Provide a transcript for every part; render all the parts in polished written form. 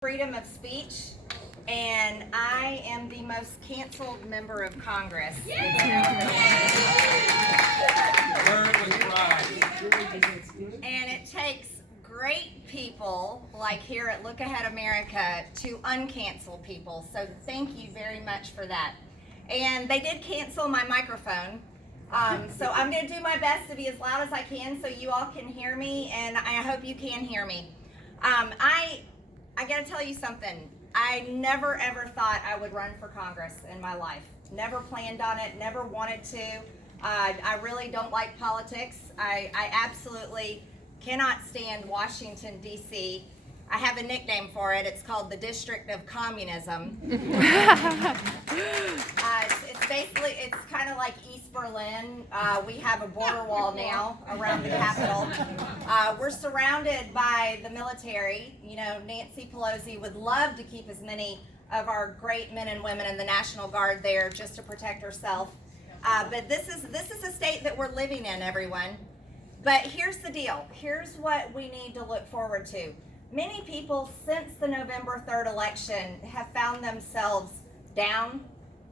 freedom of speech, and I am the most canceled member of Congress. And it takes great people like here at Look Ahead America to uncancel people, so thank you very much for that. And they did cancel my microphone, so I'm going to do my best to be as loud as I can so you all can hear me, and I hope you can hear me. I got to tell you something. I never ever thought I would run for Congress in my life. Never planned on it, never wanted to. I really don't like politics. I absolutely cannot stand Washington, D.C. I have a nickname for it. It's called the District of Communism. It's kind of like East Berlin. We have a border wall now around the Capitol. We're surrounded by the military. You know, Nancy Pelosi would love to keep as many of our great men and women in the National Guard there just to protect herself. But this is a state that we're living in, everyone. But here's the deal. Here's what we need to look forward to. Many people since the November 3rd election have found themselves down.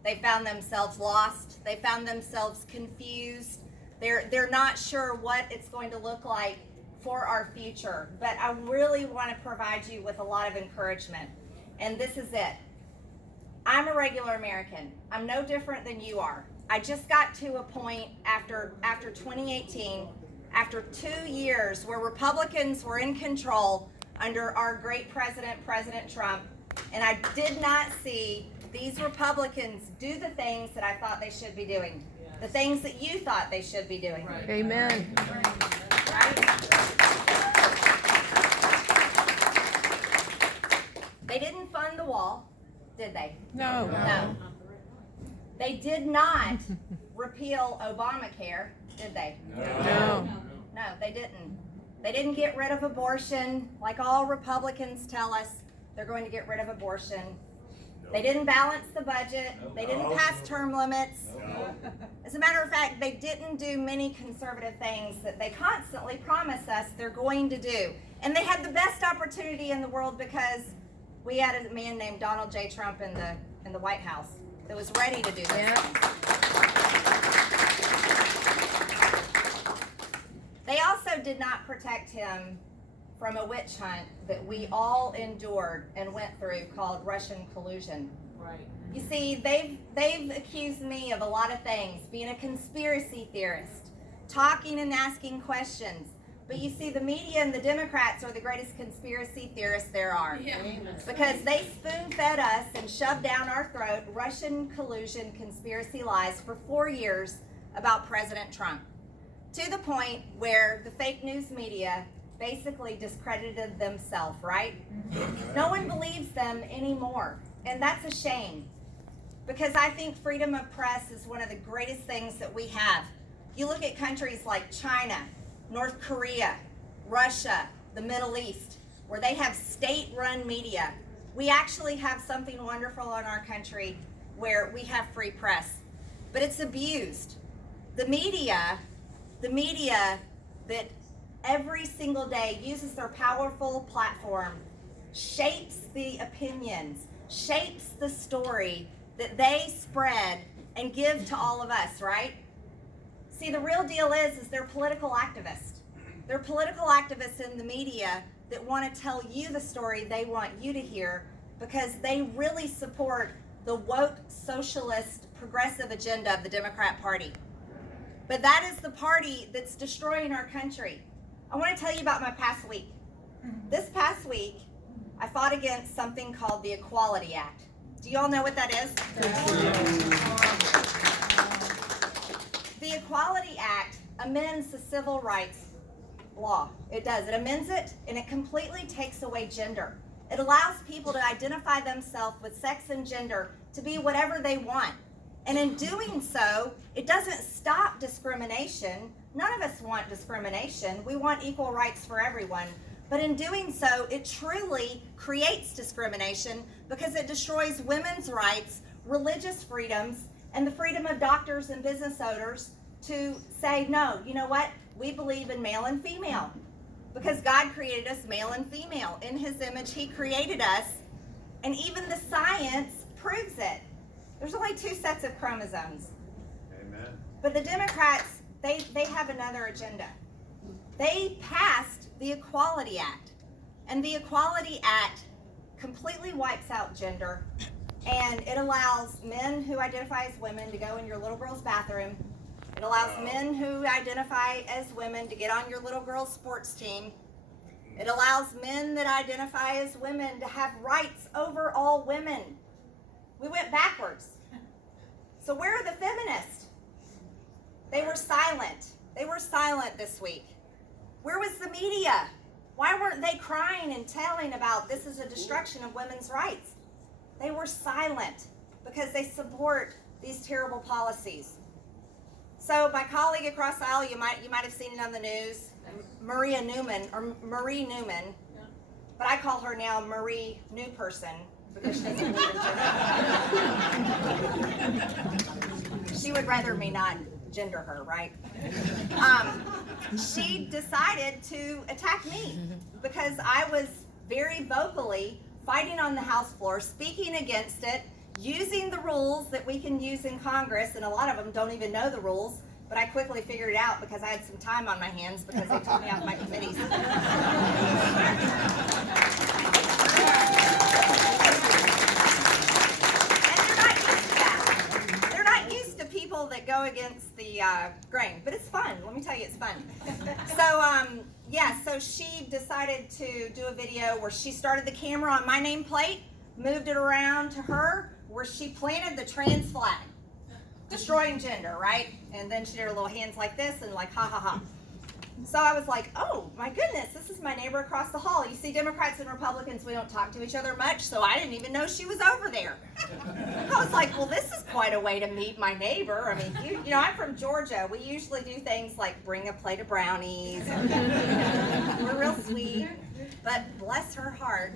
They found themselves lost. They found themselves confused. They're not sure what it's going to look like for our future. But I really want to provide you with a lot of encouragement. And this is it. I'm a regular American. I'm no different than you are. I just got to a point after 2018, after 2 years where Republicans were in control under our great president, President Trump, and I did not see these Republicans do the things that I thought they should be doing, the things that you thought they should be doing. Right. Amen. Right? They didn't fund the wall, did they? No. No. They did not repeal Obamacare, did they? No. No, they didn't. They didn't get rid of abortion like all Republicans tell us they're going to get rid of abortion. They didn't balance the budget. They didn't pass term limits. As a matter of fact, they didn't do many conservative things that they constantly promise us they're going to do. And they had the best opportunity in the world because we had a man named Donald J. Trump in the White House that was ready to do this. Yeah. They also did not protect him from a witch hunt that we all endured and went through called Russian collusion. Right. You see, they've accused me of a lot of things, being a conspiracy theorist, talking and asking questions. But you see, the media and the Democrats are the greatest conspiracy theorists there are. Yeah. Because they spoon-fed us and shoved down our throat Russian collusion conspiracy lies for 4 years about President Trump. To the point where the fake news media basically discredited themselves, right? No one believes them anymore. And that's a shame. Because I think freedom of press is one of the greatest things that we have. You look at countries like China, North Korea, Russia, the Middle East, where they have state-run media. We actually have something wonderful in our country where we have free press. But it's abused. The media that every single day uses their powerful platform, shapes the opinions, shapes the story that they spread and give to all of us, right? See, the real deal is they're political activists. They're political activists in the media that want to tell you the story they want you to hear because they really support the woke, socialist, progressive agenda of the Democrat Party. But that is the party that's destroying our country. I want to tell you about my past week. This past week, I fought against something called the Equality Act. Do you all know what that is? The Equality Act amends the civil rights law. It does. It amends it, and it completely takes away gender. It allows people to identify themselves with sex and gender to be whatever they want. And in doing so, it doesn't stop discrimination. None of us want discrimination. We want equal rights for everyone. But in doing so, it truly creates discrimination because it destroys women's rights, religious freedoms, and the freedom of doctors and business owners to say, no, you know what? We believe in male and female because God created us male and female. In His image, He created us, And even the science proves it. There's only 2 sets of chromosomes. Amen. But the Democrats, they have another agenda. They passed the Equality Act. And the Equality Act completely wipes out gender. And it allows men who identify as women to go in your little girl's bathroom. It allows men who identify as women to get on your little girl's sports team. It allows men that identify as women to have rights over all women. We went backwards. So where are the feminists? They were silent. They were silent this week. Where was the media? Why weren't they crying and telling about this is a destruction of women's rights? They were silent because they support these terrible policies. So my colleague across the aisle, you might have seen it on the news, Marie Newman, but I call her now Marie New Person because she doesn't believe in gender. She would rather me not gender her, right? She decided to attack me because I was very vocally fighting on the House floor, speaking against it, using the rules that we can use in Congress, and a lot of them don't even know the rules, but I quickly figured it out because I had some time on my hands because they took me off my committees. That go against the grain, but it's fun. Let me tell you, it's fun. So she decided to do a video where she started the camera on my nameplate, moved it around to her, where she planted the trans flag, destroying gender, right? And then she did her little hands like this and like, ha ha ha. So I was like, oh my goodness, this is my neighbor across the hall. You see, Democrats and Republicans, we don't talk to each other much, so I didn't even know she was over there. I was like, well, this is quite a way to meet my neighbor. I mean, you know, I'm from Georgia. We usually do things like bring a plate of brownies. And, we're real sweet, but bless her heart.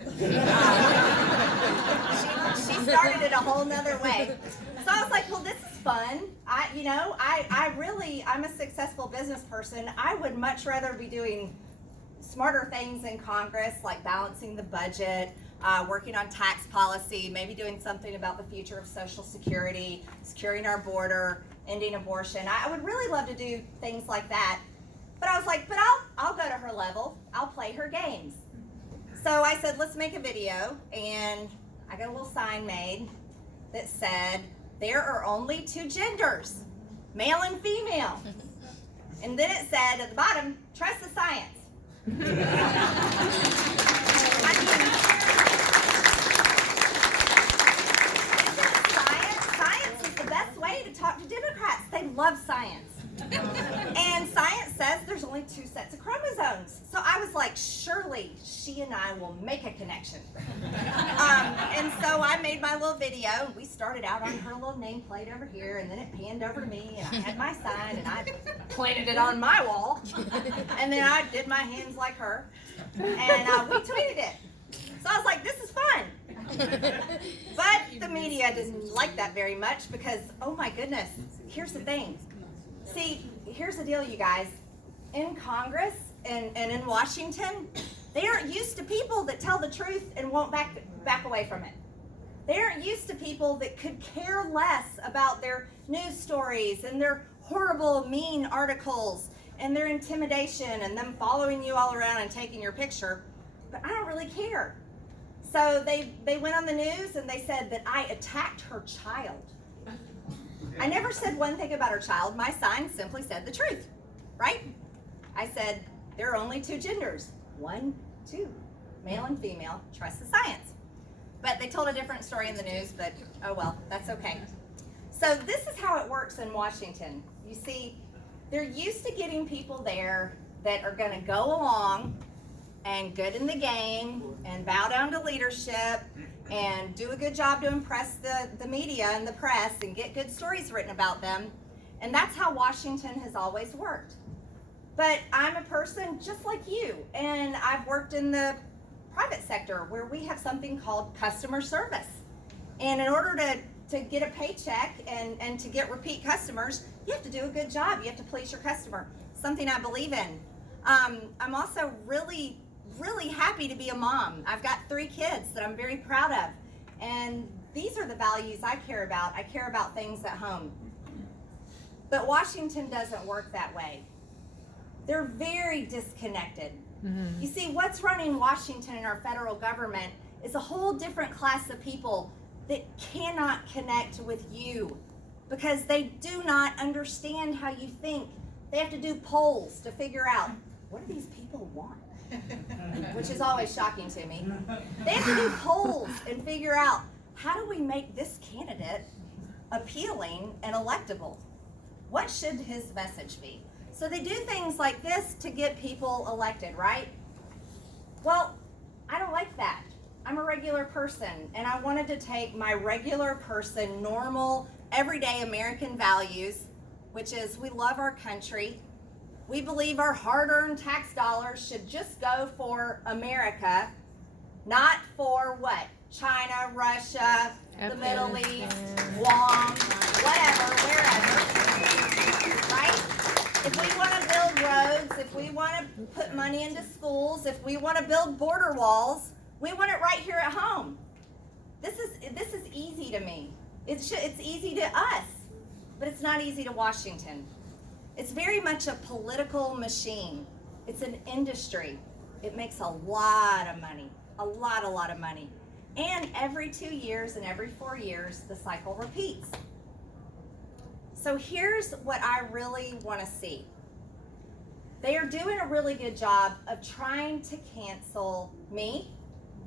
She started it a whole nother way. So I was like, well, this is fun. I'm a successful business person. I would much rather be doing smarter things in Congress, like balancing the budget, working on tax policy, maybe doing something about the future of Social Security, securing our border, ending abortion. I would really love to do things like that. But I was like, but I'll go to her level. I'll play her games. So I said, let's make a video. And I got a little sign made that said, there are only 2 genders, male and female. And then it said at the bottom, trust the science. Science is the best way to talk to Democrats. They love science. And science says there's only 2 sets of chromosomes. So I was like, surely she and I will make a connection. And so I made my little video. We started out on her little nameplate over here, and then it panned over to me, and I had my sign, and I planted it on my wall. And then I did my hands like her, and we tweeted it. So I was like, this is fun. But the media didn't like that very much because, oh my goodness, here's the thing. See, here's the deal, you guys. In Congress and in Washington, they aren't used to people that tell the truth and won't back away from it. They aren't used to people that could care less about their news stories and their horrible, mean articles and their intimidation and them following you all around and taking your picture. But I don't really care. So they went on the news and they said that I attacked her child. I never said one thing about her child. My sign simply said the truth, right? I said, there are only 2 genders. 1, 2, male and female. Trust the science. But they told a different story in the news, but oh well, that's okay. So this is how it works in Washington. You see, they're used to getting people there that are going to go along and good in the game and bow down to leadership and do a good job to impress the media and the press and get good stories written about them. And that's how Washington has always worked. But I'm a person just like you, and I've worked in the private sector where we have something called customer service. And in order to get a paycheck and to get repeat customers, you have to do a good job. You have to please your customer, something I believe in. I'm also really happy to be a mom. I've got 3 kids that I'm very proud of. And these are the values I care about. I care about things at home. But Washington doesn't work that way. They're very disconnected. You see, what's running Washington and our federal government is a whole different class of people that cannot connect with you because they do not understand how you think. They have to do polls to figure out, what do these people want? Which is always shocking to me. They have to do polls and figure out, how do we make this candidate appealing and electable? What should his message be? So they do things like this to get people elected, right? Well, I don't like that. I'm a regular person, and I wanted to take my regular person, normal, everyday American values, which is we love our country. We believe our hard-earned tax dollars should just go for America, not for what? China, Russia, the Middle East, Guam, whatever, wherever, right? If we want to build roads, if we want to put money into schools, if we want to build border walls, we want it right here at home. This is easy to me. It's easy to us, but it's not easy to Washington. It's very much a political machine. It's an industry. It makes a lot of money, a lot of money. And every 2 years and every 4 years, the cycle repeats. So here's what I really want to see. They are doing a really good job of trying to cancel me.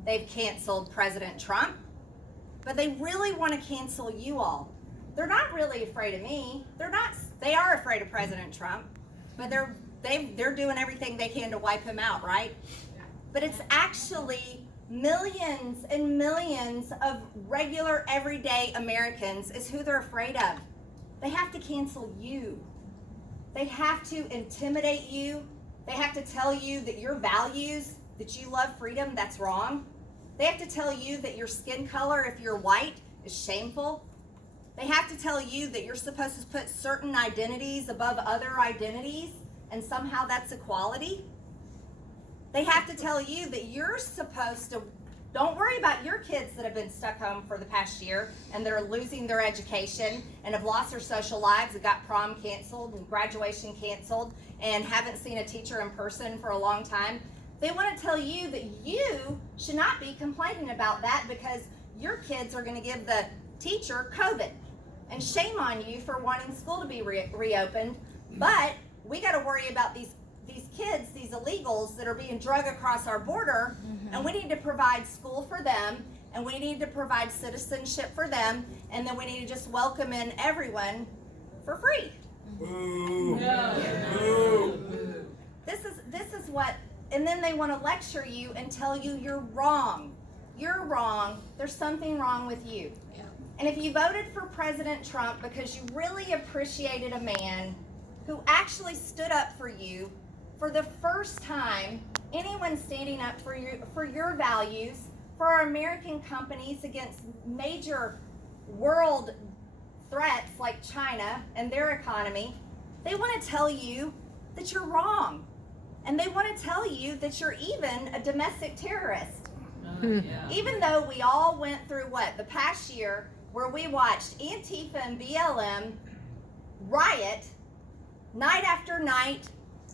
They've canceled President Trump, but they really want to cancel you all. They're not really afraid of me. They are afraid of President Trump, but they're doing everything they can to wipe him out, right? But it's actually millions and millions of regular, everyday Americans is who they're afraid of. They have to cancel you. They have to intimidate you. They have to tell you that your values, that you love freedom, that's wrong. They have to tell you that your skin color, if you're white, is shameful. They have to tell you that you're supposed to put certain identities above other identities, and somehow that's equality. They have to tell you that you're supposed to, don't worry about your kids that have been stuck home for the past year and they're losing their education and have lost their social lives and got prom canceled and graduation canceled and haven't seen a teacher in person for a long time. They want to tell you that you should not be complaining about that because your kids are going to give the teacher COVID. And shame on you for wanting school to be reopened. But we got to worry about these kids, these illegals that are being drugged across our border, and we need to provide school for them, and we need to provide citizenship for them, and then we need to just welcome in everyone for free. Boo. Boo. This is what, and then they want to lecture you and tell you you're wrong. You're wrong. There's something wrong with you. And if you voted for President Trump because you really appreciated a man who actually stood up for you for the first time, anyone standing up for your values, for our American companies against major world threats like China and their economy, they want to tell you that you're wrong. And they want to tell you that you're even a domestic terrorist. Even though we all went through the past year where we watched Antifa and BLM riot night after night,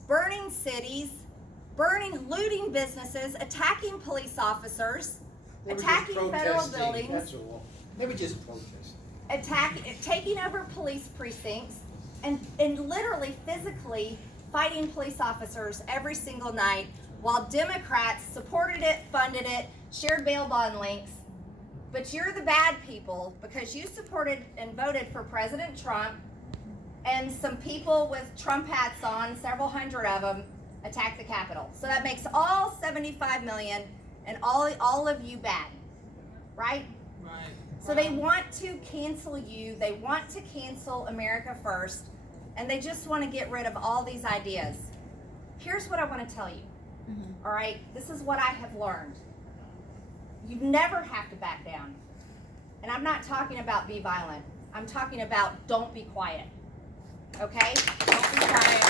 burning cities, looting businesses, attacking police officers, attacking federal buildings, They were just protesting. Taking over police precincts, and literally physically fighting police officers every single night while Democrats supported it, funded it, shared bail bond links. But you're the bad people because you supported and voted for President Trump, and some people with Trump hats on, several hundred of them, attacked the Capitol. So that makes all 75 million and all of you bad, right? Right. So they want to cancel you. They want to cancel America first, and they just want to get rid of all these ideas. Here's what I want to tell you. All right? This is what I have learned. You never have to back down. And I'm not talking about be violent. I'm talking about don't be quiet. Okay? Don't be quiet.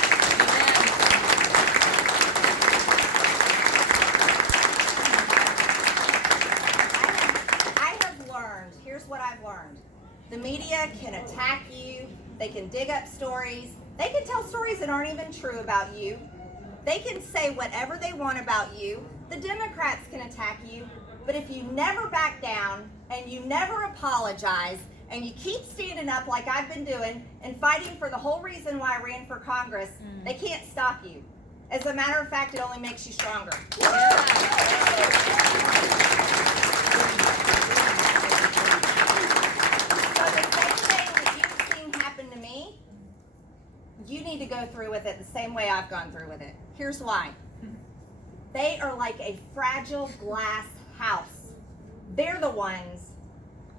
I have learned what I've learned. The media can attack you. They can dig up stories. They can tell stories that aren't even true about you. They can say whatever they want about you. The Democrats can attack you. But if you never back down and you never apologize and you keep standing up like I've been doing and fighting for the whole reason why I ran for Congress, they can't stop you. As a matter of fact, it only makes you stronger. So the same thing that you've seen happen to me, you need to go through with it the same way I've gone through with it. Here's why. They are like a fragile glass house. They're the ones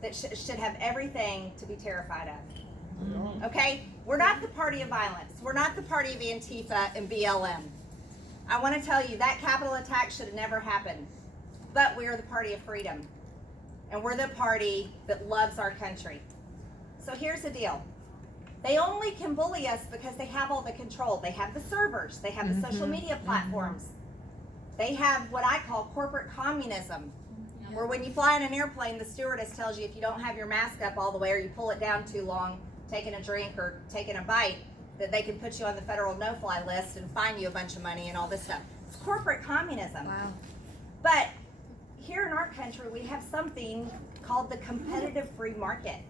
that should have everything to be terrified of. Okay? We're not the party of violence. We're not the party of Antifa and BLM. I want to tell you that Capitol attack should have never happened. But we are the party of freedom. And we're the party that loves our country. So here's the deal. They only can bully us because they have all the control. They have the servers. They have the social media platforms. They have what I call corporate communism, where when you fly in an airplane, the stewardess tells you if you don't have your mask up all the way or you pull it down too long, taking a drink or taking a bite, that they can put you on the federal no-fly list and fine you a bunch of money and all this stuff. It's corporate communism. Wow. But here in our country, we have something called the competitive free market,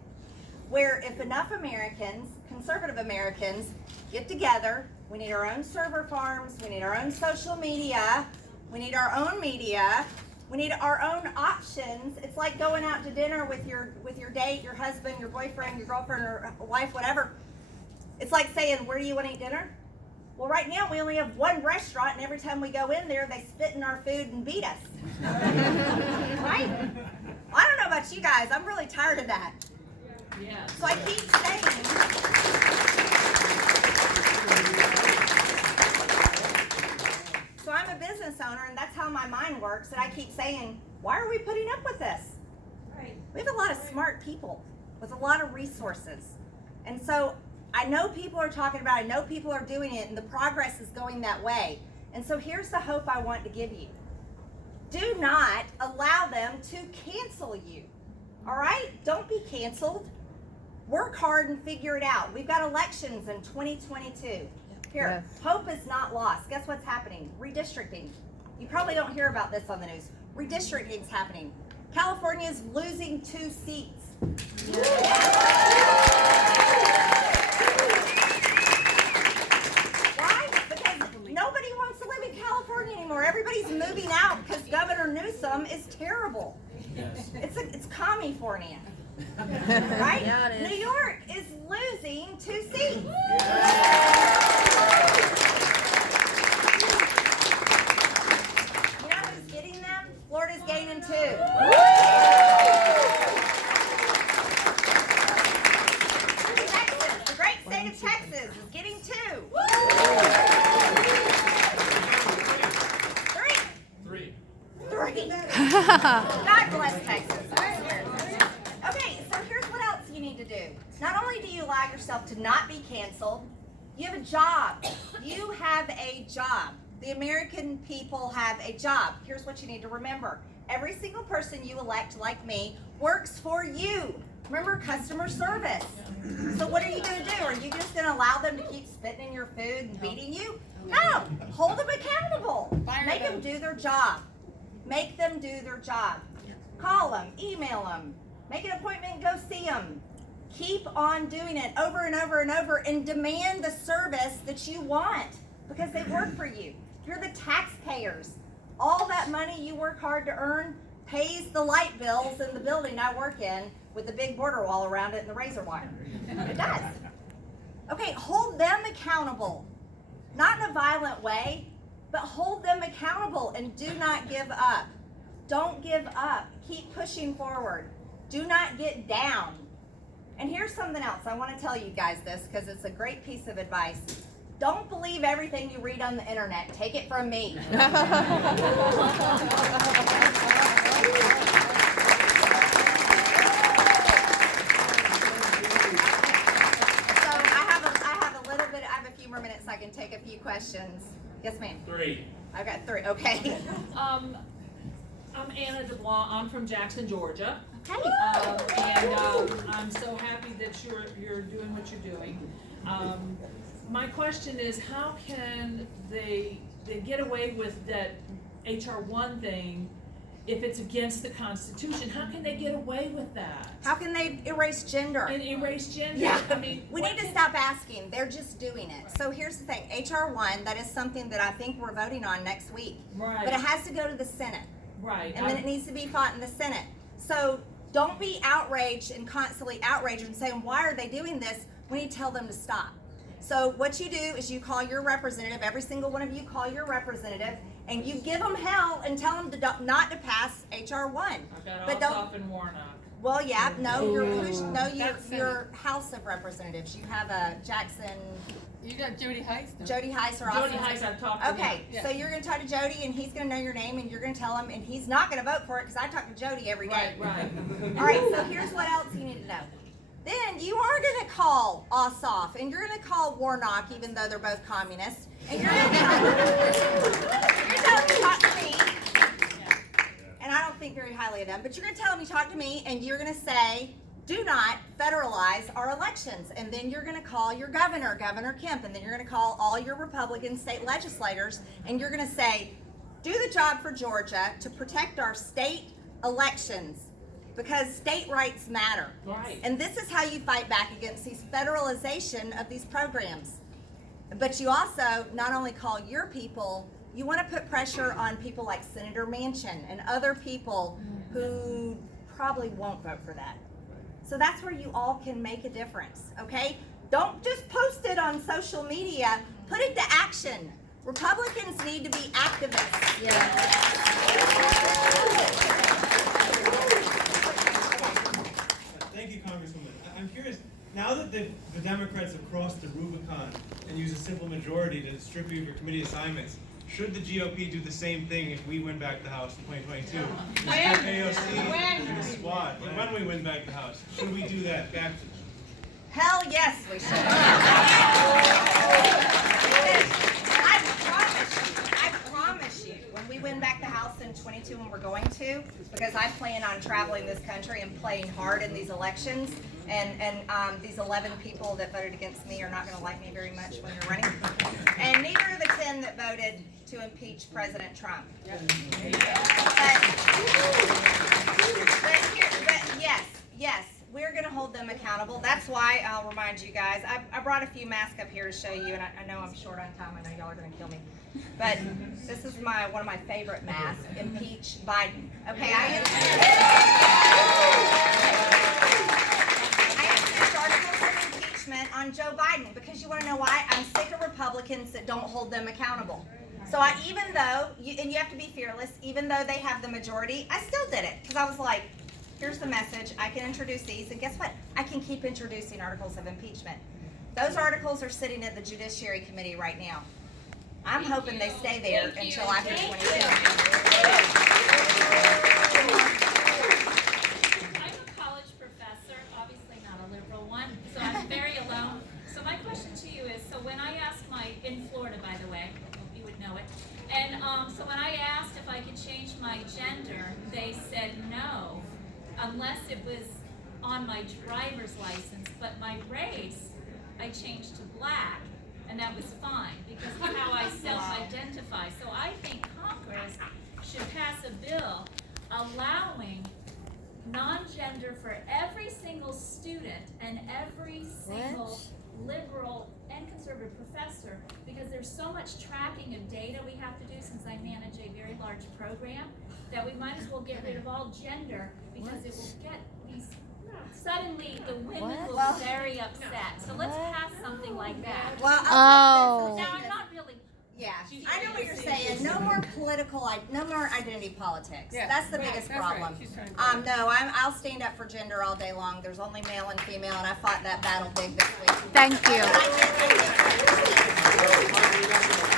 where if enough Americans, conservative Americans, get together, we need our own server farms, we need our own social media, we need our own media, we need our own options. It's like going out to dinner with your date, your husband, your boyfriend, your girlfriend, or wife, whatever. It's like saying, where do you want to eat dinner? Well, right now we only have one restaurant, and every time we go in there, they spit in our food and beat us. Right? I don't know about you guys. I'm really tired of that. Yeah. So I keep saying, so I'm a business owner, and that's how my mind works, and I keep saying, why are we putting up with this? Right. We have a lot of smart people with a lot of resources. And so I know people are talking about it, I know people are doing it, and the progress is going that way. And so here's the hope I want to give you. Do not allow them to cancel you. All right? Don't be canceled. Work hard and figure it out. We've got elections in 2022. Here, hope is not lost. Guess what's happening? Redistricting. You probably don't hear about this on the news. Redistricting is happening. California is losing 2 seats. Why? Because nobody wants to live in California anymore. Everybody's moving out because Governor Newsom is terrible. It's California. Right? Yeah, it is. New York is losing 2 seats. You know who's getting them? Florida's gaining 2. Texas, the great state of Texas, is getting 2. 3. God bless Texas. Okay, so here's what else you need to do. Not only do you allow yourself to not be canceled, you have a job. You have a job. The American people have a job. Here's what you need to remember. Every single person you elect, like me, works for you. Remember, customer service. So what are you going to do? Are you just going to allow them to keep spitting in your food and beating you? No. Hold them accountable. Make them do their job. Make them do their job. Call them, email them, make an appointment and go see them. Keep on doing it over and over and over and demand the service that you want because they work for you. You're the taxpayers. All that money you work hard to earn pays the light bills in the building I work in with the big border wall around it and the razor wire. It does. Okay, hold them accountable. Not in a violent way, but hold them accountable and do not give up. Don't give up. Keep pushing forward. Do not get down. And here's something else. I want to tell you guys this because it's a great piece of advice. Don't believe everything you read on the internet. Take it from me. So I have a few more minutes. I can take a few questions. Yes, ma'am. 3. I've got 3. Okay. I'm Anna DeBlanc. I'm from Jackson, Georgia. I'm so happy that you're doing what you're doing. My question is, how can they get away with that HR1 thing if it's against the Constitution? How can they get away with that? How can they erase gender? And erase gender? Yeah. I mean, We need to stop asking. They're just doing it. So here's the thing. HR1, that is something that I think we're voting on next week. Right. But it has to go to the Senate. Right. And then it needs to be fought in the Senate. So don't be outraged and constantly outraged and saying, why are they doing this, when you tell them to stop. So what you do is you call your representative, every single one of you call your representative, and you give them hell and tell them to not to pass HR1. I've got Ossoff and Warnock. Well, yeah, no, your House of Representatives. You have a Jackson. You got Jody Heiss. Jody Heiss or Jody Heiss, I've talked to Okay, him. so you're going to talk to Jody, and he's going to know your name, and you're going to tell him, and he's not going to vote for it because I talk to Jody every day. Right. All right, so here's what else you need to know. Then you are going to call Ossoff, and you're going to call Warnock, even though they're both communists, and you're going to tell them to talk to me. And I don't think very highly of them, but you're going to tell them you talk to me, and you're going to say, do not federalize our elections. And then you're going to call your governor, Governor Kemp, and then you're going to call all your Republican state legislators, and you're going to say, do the job for Georgia to protect our state elections, because state rights matter. Right. And this is how you fight back against these federalization of these programs. But you also not only call your people, you want to put pressure on people like Senator Manchin and other people who probably won't vote for that. So that's where you all can make a difference, okay? Don't just post it on social media, put it to action. Republicans need to be activists. Thank you, Congresswoman. I'm curious, now that the Democrats have crossed the Rubicon and used a simple majority to strip you of your committee assignments, should the GOP do the same thing if we win back the House in 2022? AOC and the SWAT, when we win back the House, should we do that back to them? Hell yes, we should. I promise you, when we win back the House in 22, and we're going to, because I plan on traveling this country and playing hard in these elections, and these 11 people that voted against me are not going to like me very much when you're running, and neither are the 10 that voted to impeach President Trump. But yes, we're going to hold them accountable. That's why I'll remind you guys. I brought a few masks up here to show you, and I know I'm short on time. I know y'all are going to kill me. But this is one of my favorite masks, Impeach Biden. Okay, I introduced articles of impeachment on Joe Biden because you want to know why? I'm sick of Republicans that don't hold them accountable. So even though, and you have to be fearless, even though they have the majority, I still did it because I was like, here's the message, I can introduce these, and guess what? I can keep introducing articles of impeachment. Those articles are sitting at the Judiciary Committee right now. I'm hoping they stay there until after 22. I'm a college professor, obviously not a liberal one, so I'm very alone. So my question to you is, so when I asked in Florida, by the way, you would know it, and so when I asked if I could change my gender, they said no, unless it was on my driver's license, but my race, I changed to black, and that was fine, because of how I self-identify. So I think Congress should pass a bill allowing non-gender for every single student and every single liberal and conservative professor, because there's so much tracking of data we have to do since I manage a very large program, that we might as well get rid of all gender, because it will get these, suddenly the women will be very upset. So let's pass something like that. Well, Now, I'm not really, yeah, I know what you're saying. No more no more identity politics. That's the biggest problem. No, I'll stand up for gender all day long. There's only male and female, and I fought that battle big this week. Thank you. But I did